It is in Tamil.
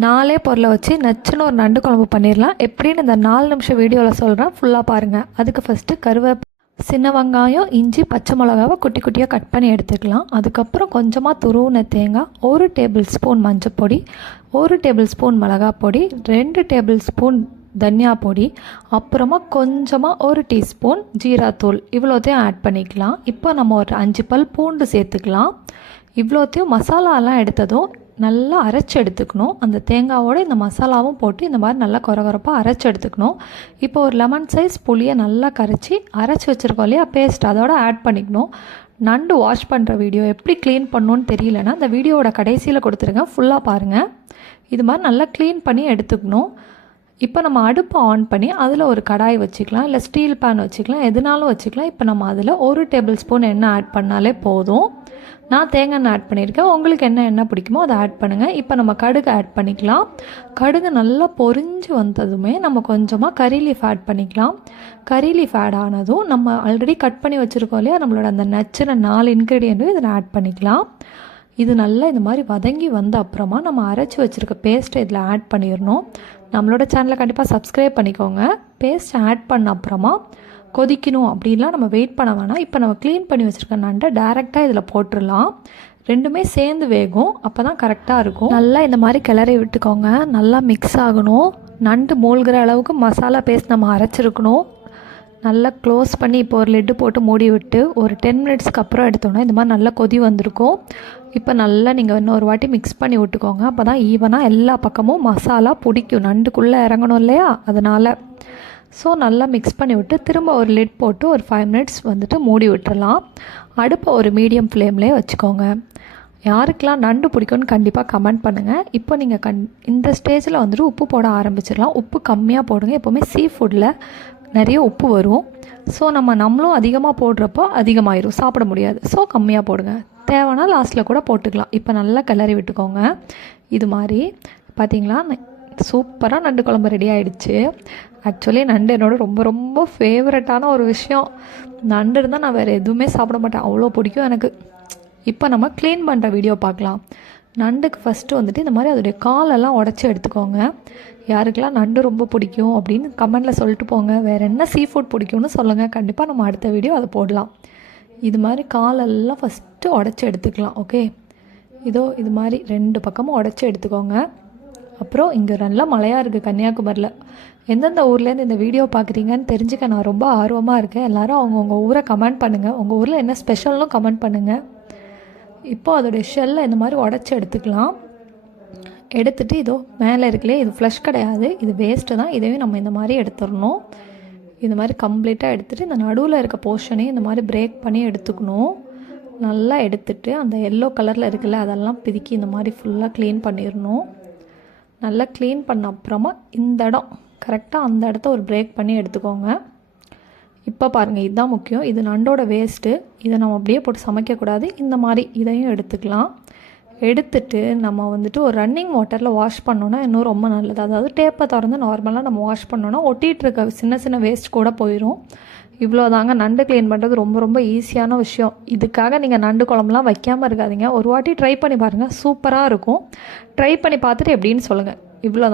4 பொருளை வச்சு நச்சுன்னு ஒரு நண்டு குழம்பு பண்ணிடலாம். எப்படின்னு இந்த 4 நிமிஷம் வீடியோவில் சொல்கிறேன், ஃபுல்லாக பாருங்கள். அதுக்கு ஃபஸ்ட்டு சின்ன வெங்காயம், இஞ்சி, பச்சை மிளகாவை குட்டி குட்டியாக கட் பண்ணி எடுத்துக்கலாம். அதுக்கப்புறம் கொஞ்சமாக துருவின தேங்காய், 1 டேபிள் ஸ்பூன் மஞ்சள், 1 டேபிள் ஸ்பூன் மிளகாய் பொடி, 2 டேபிள் ஸ்பூன் தனியா பொடி, அப்புறமா கொஞ்சமாக 1 டீஸ்பூன் ஜீராத்தூள், இவ்வளோத்தையும் ஆட் பண்ணிக்கலாம். இப்போ நம்ம ஒரு 5 பல் பூண்டு சேர்த்துக்கலாம். இவ்வளோத்தையும் மசாலாலாம் எடுத்ததும் நல்லா அரைச்சி எடுத்துக்கணும். அந்த தேங்காவோடு இந்த மசாலாவும் போட்டு இந்த மாதிரி நல்லா கொரகொரப்பாக அரைச்சி எடுத்துக்கணும். இப்போ ஒரு லெமன் சைஸ் புளியை நல்லா கரைச்சி அரைச்சி வச்சுருக்கோம் இல்லையா, பேஸ்ட் அதோட ஆட் பண்ணிக்கணும். நண்டு வாஷ் பண்ணுற வீடியோ எப்படி க்ளீன் பண்ணணுன்னு தெரியலன்னா இந்த வீடியோவோட கடைசியில் கொடுத்துருங்க, ஃபுல்லாக பாருங்கள். இது மாதிரி நல்லா க்ளீன் பண்ணி எடுத்துக்கணும். இப்போ நம்ம அடுப்பை ஆன் பண்ணி அதில் ஒரு கடாய் வச்சுக்கலாம், இல்லை ஸ்டீல் பேன் வச்சுக்கலாம், எதுனாலும் வச்சுக்கலாம். இப்போ நம்ம அதில் 1 டேபிள் ஸ்பூன் எண்ணெய் ஆட் பண்ணாலே போதும். நான் தேங்காய் எண்ணெய் ஆட் பண்ணியிருக்கேன், உங்களுக்கு என்ன எண்ணெய் பிடிக்குமோ அதை ஆட் பண்ணுங்கள். இப்போ நம்ம கடுகு ஆட் பண்ணிக்கலாம். கடுகு நல்லா பொரிஞ்சு வந்ததுமே நம்ம கொஞ்சமாக கறி லீஃப் ஆட் பண்ணிக்கலாம். கறி லீஃப் ஆட் ஆனதும் நம்ம ஆல்ரெடி கட் பண்ணி வச்சுருக்கோம் இல்லையா, நம்மளோட அந்த நச்சுன 4 இன்க்ரீடியண்ட்டும் இதில் ஆட் பண்ணிக்கலாம். இது நல்லா இந்த மாதிரி வதங்கி வந்த அப்புறமா நம்ம அரைச்சி வச்சுருக்க பேஸ்ட்டை இதில் ஆட் பண்ணிடணும். நம்மளோட சேனலை கண்டிப்பாக சப்ஸ்கிரைப் பண்ணிக்கோங்க. பேஸ்ட் ஆட் பண்ண அப்புறமா கொதிக்கணும் அப்படின்லாம் நம்ம வெயிட் பண்ண வேணாம். இப்போ நம்ம க்ளீன் பண்ணி வச்சுருக்க நண்டை டேரெக்டாக இதில் போட்டுடலாம். ரெண்டுமே சேர்ந்து வேகும், அப்போ தான் கரெக்டாக இருக்கும். நல்லா இந்த மாதிரி கிளறி விட்டுக்கோங்க, நல்லா மிக்ஸ் ஆகணும். நண்டு மூழ்கிற அளவுக்கு மசாலா பேஸ்ட் நம்ம அரைச்சிருக்கணும். நல்லா க்ளோஸ் பண்ணி இப்போ ஒரு லிட்டு போட்டு மூடி விட்டு ஒரு 10 மினிட்ஸ்க்கு அப்புறம் எடுத்தோன்னா இந்த மாதிரி நல்லா கொதி வந்திருக்கும். இப்போ நல்லா நீங்கள் இன்னொரு வாட்டி மிக்ஸ் பண்ணி விட்டுக்கோங்க. அப்போ தான் ஈவனாக எல்லா பக்கமும் மசாலா பிடிக்கும், நண்டுக்குள்ளே இறங்கணும் இல்லையா, அதனால். ஸோ நல்லா மிக்ஸ் பண்ணி விட்டு திரும்ப ஒரு லிட் போட்டு ஒரு 5 மினிட்ஸ் வந்துட்டு மூடி விட்டுறலாம். அடுப்பை ஒரு மீடியம் ஃப்ளேம்லேயே வச்சுக்கோங்க. யாருக்கெல்லாம் நண்டு பிடிக்கும்னு கண்டிப்பாக கமெண்ட் பண்ணுங்கள். இப்போ நீங்கள் இந்த ஸ்டேஜில் வந்துட்டு உப்பு போட ஆரம்பிச்சிடலாம். உப்பு கம்மியாக போடுங்க, எப்போவுமே சீ ஃபுட்டில் நிறைய உப்பு வரும். ஸோ நம்மளும் அதிகமாக போடுறப்போ அதிகமாகிடும், சாப்பிட முடியாது. ஸோ கம்மியாக போடுங்க, தேவைன்னா லாஸ்ட்டில் கூட போட்டுக்கலாம். இப்போ நல்லா கிளறி விட்டுக்கோங்க. இது மாதிரி பார்த்தீங்களா, சூப்பராக நண்டு குழம்பு ரெடி ஆகிடுச்சு. ஆக்சுவலி நண்டு என்னோட ரொம்ப ரொம்ப ஃபேவரட்டான ஒரு விஷயம். நண்டு இருந்தால் நான் வேறு எதுவுமே சாப்பிட மாட்டேன், அவ்வளோ பிடிக்கும் எனக்கு. இப்போ நம்ம க்ளீன் பண்ணுற வீடியோ பார்க்கலாம். நண்டுக்கு ஃபஸ்ட்டு வந்துட்டு இந்த மாதிரி அதோடைய காலெல்லாம் உடச்சி எடுத்துக்கோங்க. யாருக்கெல்லாம் நண்டு ரொம்ப பிடிக்கும் அப்படின்னு கமெண்டில் சொல்லிட்டு போங்க. வேறு என்ன சீ ஃபுட் பிடிக்கும்னு சொல்லுங்கள், கண்டிப்பாக நம்ம அடுத்த வீடியோ அதை போடலாம். இது மாதிரி காலெல்லாம் ஃபஸ்ட்டு உடச்சி எடுத்துக்கலாம். ஓகே, இதோ இது மாதிரி 2 பக்கமும் உடச்சி எடுத்துக்கோங்க. அப்புறம் இங்கே நல்லா மழையாக இருக்குது கன்னியாகுமரியில். எந்தெந்த ஊர்லேருந்து இந்த வீடியோ பார்க்குறீங்கன்னு தெரிஞ்சுக்க நான் ரொம்ப ஆர்வமாக இருக்கேன். எல்லோரும் அவங்கவுங்க ஊரை கமெண்ட் பண்ணுங்கள், உங்கள் ஊரில் என்ன ஸ்பெஷல்னும் கமெண்ட் பண்ணுங்கள். இப்போ அதோடைய ஷெல்லை இந்த மாதிரி உடச்சி எடுத்துக்கலாம். எடுத்துகிட்டு இதோ மேலே இருக்குல்லையே, இது ஃப்ளஷ் கிடையாது, இது வேஸ்ட்டு தான். இதையும் நம்ம இந்த மாதிரி எடுத்துடணும். இது மாதிரி கம்ப்ளீட்டாக எடுத்துகிட்டு இந்த நடுவில் இருக்க போர்ஷனையும் இந்த மாதிரி பிரேக் பண்ணி எடுத்துக்கணும். நல்லா எடுத்துகிட்டு அந்த எல்லோ கலரில் இருக்குல்ல, அதெல்லாம் பிதுக்கி இந்த மாதிரி ஃபுல்லாக க்ளீன் பண்ணிடணும். நல்லா க்ளீன் பண்ண அப்புறமா இந்த இடம் கரெக்டாக அந்த இடத்த ஒரு பிரேக் பண்ணி எடுத்துக்கோங்க. இப்போ பாருங்கள், இதுதான் முக்கியம். இது நண்டோட வேஸ்ட்டு, இதை நம்ம அப்படியே போட்டு சமைக்கக்கூடாது. இந்த மாதிரி இதையும் எடுத்துக்கலாம். எடுத்துட்டு நம்ம வந்துட்டு ஒரு ரன்னிங் வாட்டரில் வாஷ் பண்ணோன்னா இன்னும் ரொம்ப நல்லது. அதாவது டேப்பை திறந்து நார்மலாக நம்ம வாஷ் பண்ணோன்னா ஒட்டிகிட்டு இருக்க சின்ன சின்ன வேஸ்ட் கூட போயிடும். இவ்வளோதாங்க. நண்டு க்ளீன் பண்ணுறது ரொம்ப ரொம்ப ஈஸியான விஷயம். இதுக்காக நீங்கள் நண்டு குழம்புலாம் வைக்காமல் இருக்காதீங்க. ஒரு வாட்டி ட்ரை பண்ணி பாருங்கள், சூப்பராக இருக்கும். ட்ரை பண்ணி பார்த்துட்டு எப்படின்னு சொல்லுங்கள். இவ்வளோதான்.